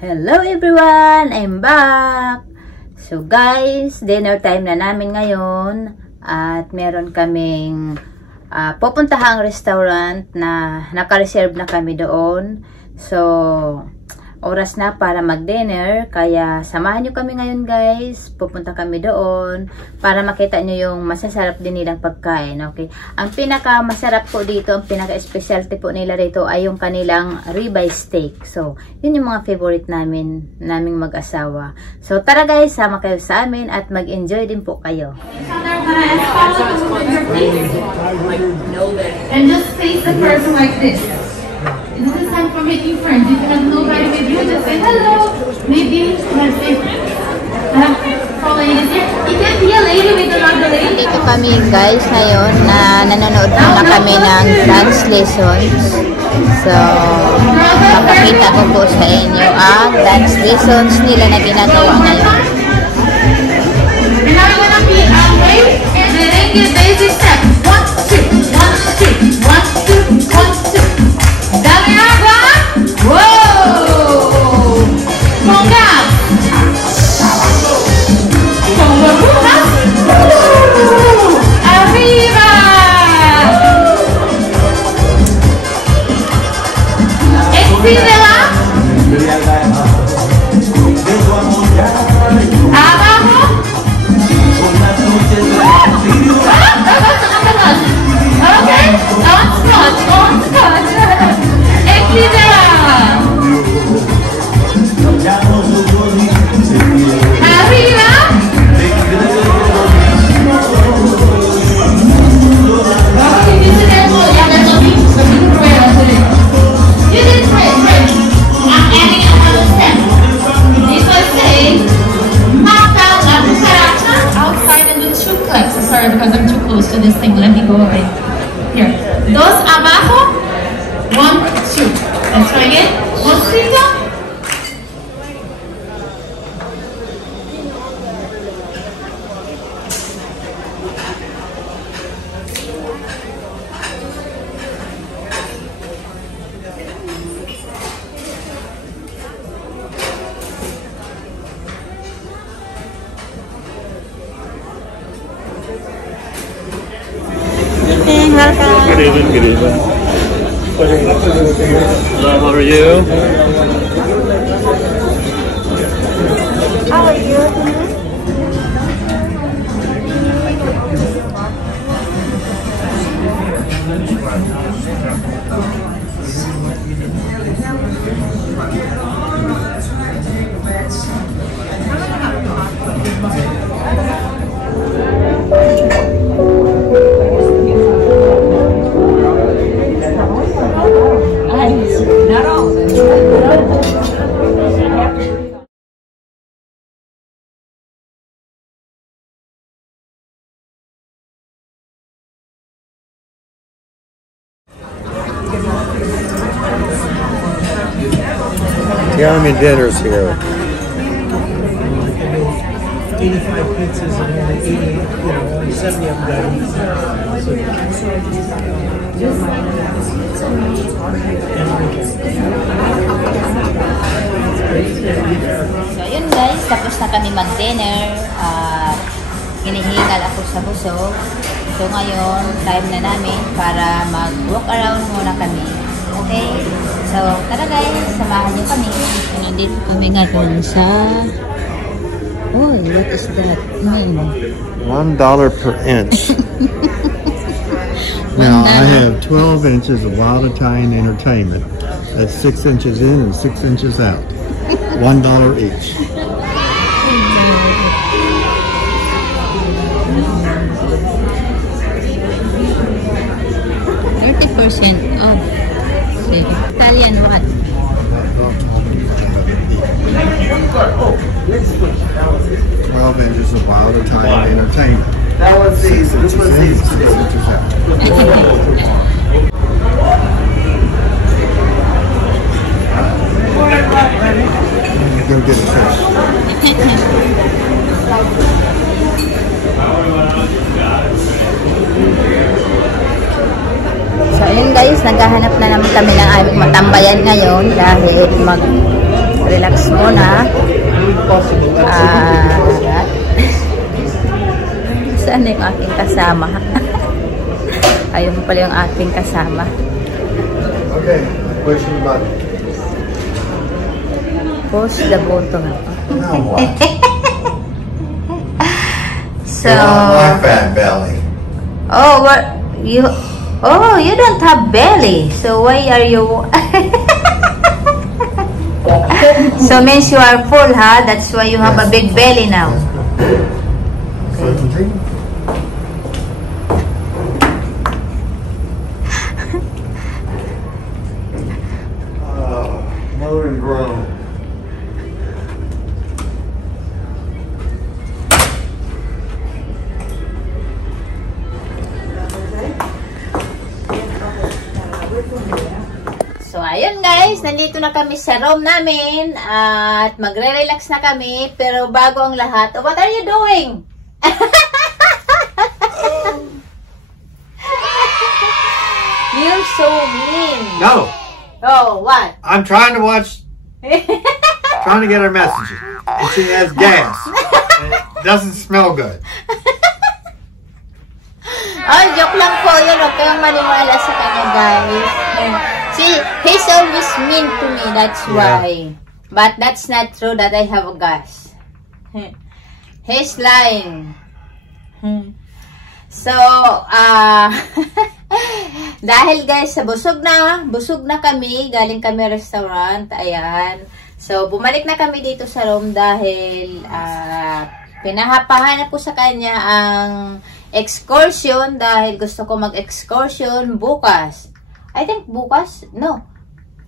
Hello everyone! I'm back! So guys, dinner time na namin ngayon at meron kaming pupuntahang restaurant na naka-reserve na kami doon. So, oras na para mag-dinner, kaya samahan nyo kami ngayon guys. Pupunta kami doon para makita nyo yung masasarap din nilang pagkain, okay? Ang pinaka-masarap po dito, ang pinaka-specialty po nila dito ay yung kanilang ribeye steak. So, yun yung mga favorite naming mag-asawa. So, tara guys, sama kayo sa amin at mag-enjoy din po kayo. And just face the person like this. This is time for making friends. If you have nobody with you, just say hello. Maybe let's say for ladies here. It can be a lady with another lady. Dito kami guys ngayon na nanonood muna kami ng dance lessons. So, makakita ko po sa inyo ang dance lessons nila na ginagawa ngayon. And now you're gonna be wave and then get basic steps. 1, 2, 1, 2, 1, 2, 1, 2. Dami agua! Wow! Congas! Con burbujas! Arriba! Extíndela! Abajo! Okay, don't touch. Extíndela! Arriba! You did great. I'm adding another step. This one says, mata la cucaracha outside and do 2 claps. Sorry, because I'm too close to this thing. Let me go away. Here. Dos abajo. 1, 2. Let's try again. Mosquito. Good evening, good evening. Hello, how are you? How are you? Yummy dinner's here. 85 pizzas and only 70 of them got eaten. So yun guys, tapos na kami mag-dinner. Hinihingal ako sa busog. So ngayon, time na namin para mag-walk around muna kami. Okay? So, tara guys, samahan niyo kami. Nandito kami ngayon sa... Oh, what is that? $1 per inch. Now, I have 12 inches of Wild Italian Entertainment. That's 6 inches in and 6 inches out. $1 each. 30% off. Sige. Italian what? 12 inches of Wild Italian Entertainment. That one's easy. This one's easy. 6 inches out. Go get a fish. So, ayun guys, naghahanap na naman kami ng aming matambayan ngayon dahil Relax muna. Saan na yung aking kasama? Ayun pala yung ating kasama. Okay, question about Push the button. now what? So, My fat belly. oh, what you? Oh, you don't have belly. So why are you? So means you are full, huh? That's why you have a big belly now. Okay. Mother and grown. So, ayun guys, nandito na kami sa room namin at magre-relax na kami. Pero bago ang lahat, what are you doing? You're so mean. No, Oh, what? I'm trying to watch, trying to get her messenger. And she has gas. And it doesn't smell good. Oh, joke lang po yun. Huwag kayong maniwala sa kanya, guys. See, he's always mean to me. That's why. But that's not true that I have a gas. He's lying. So, dahil guys, busog na kami. Galing kami restaurant. Ayan. So, bumalik na kami dito sa room dahil pinahapahanap ko sa kanya ang excursion dahil gusto ko mag-excursion bukas. I think bukas? No.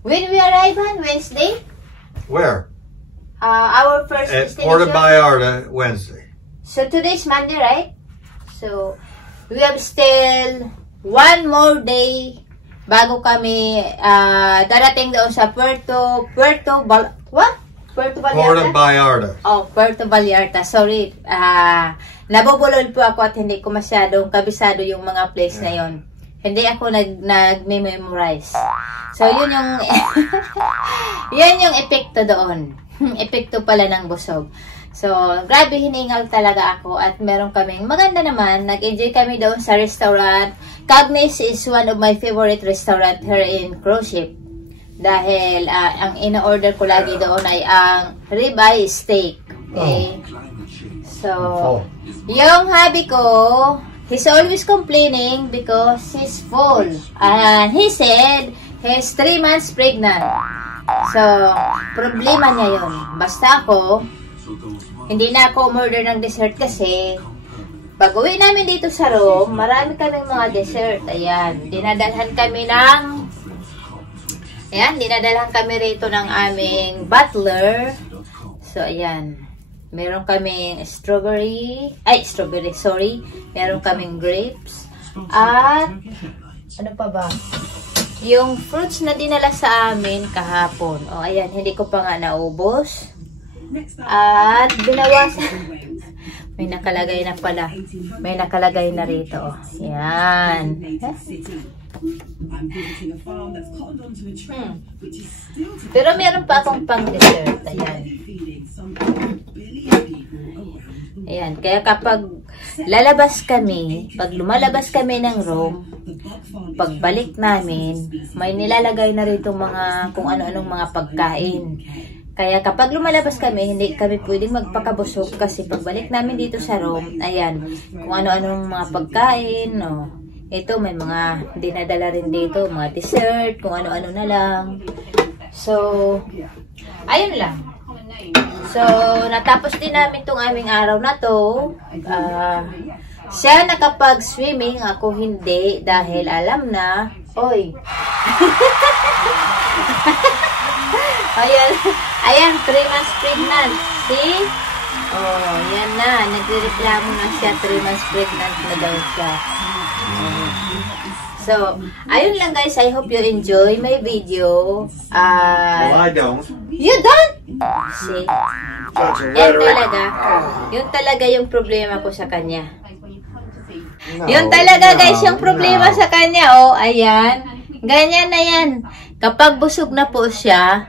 When we arrive on Wednesday? Where? Our first At destination. Puerto Vallarta, Wednesday. So today's Monday, right? So we have still one more day bago kami darating doon sa Puerto Vallarta? Oh, Puerto Vallarta. Sorry. Nabubulol po ako at hindi ko masyadong kabisado yung mga place na yon. Hindi ako nag-memorize. So, yun yung yan yung epekto doon. Epekto pala ng busog. So, grabe hiningal talaga ako at meron kaming maganda naman. Nag-enjoy kami doon sa restaurant. Cagnes is one of my favorite restaurant here in cruise ship. Dahil ang ina-order ko lagi doon ay ang ribeye steak. Okay? So, yung hubby ko, he's always complaining because he's full. And he said he's 3 months pregnant. So, problema niya yun. Basta ako, hindi na ako umorder ng dessert kasi pag uwi namin dito sa room, marami kaming mga dessert. Ayan, dinadalhan kami rito ng aming butler. So, ayan. Meron kaming strawberry. Meron kaming grapes. At, ano pa ba? Yung fruits na dinala sa amin kahapon. O, ayan, hindi ko pa nga naubos. At, binawasan. May nakalagay na pala. May nakalagay na rito. Ayan. Pero meron pa akong pang dessert. Ayan. Ayan. Kaya kapag lumalabas kami ng room, pagbalik namin, may nilalagay na rito mga kung ano-anong mga pagkain. Kaya kapag lumalabas kami, hindi kami pwedeng magpakabusog kasi pagbalik namin dito sa room, ayan, kung ano-anong mga pagkain, ito may mga dinadala rin dito, mga dessert, kung ano-ano na lang. So, ayun lang. So, natapos din namin tong aming araw na to. Siya nakapag-swimming, ako hindi dahil alam na, oy. Ayan, 3 months pregnant. See? Oh, yan na. Nagrereklamo na siya. 3 months pregnant na daw siya. So, ayun lang guys. I hope you enjoy my video. Well, I don't. You don't? See? Yun talaga yung problema ko sa kanya. Yun talaga guys, yung problema sa kanya. Oh, ayan. Ganyan na yan. Kapag busog na po siya,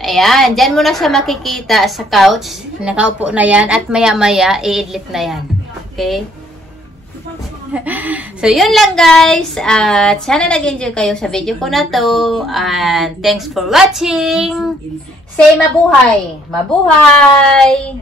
Ayan, dyan mo na siya makikita sa couch. Nakaupo na yan at maya-maya, i-idlit na yan. Okay? So, yun lang guys. At sana nag-enjoy kayo sa video ko na to. And thanks for watching. Say mabuhay! Mabuhay!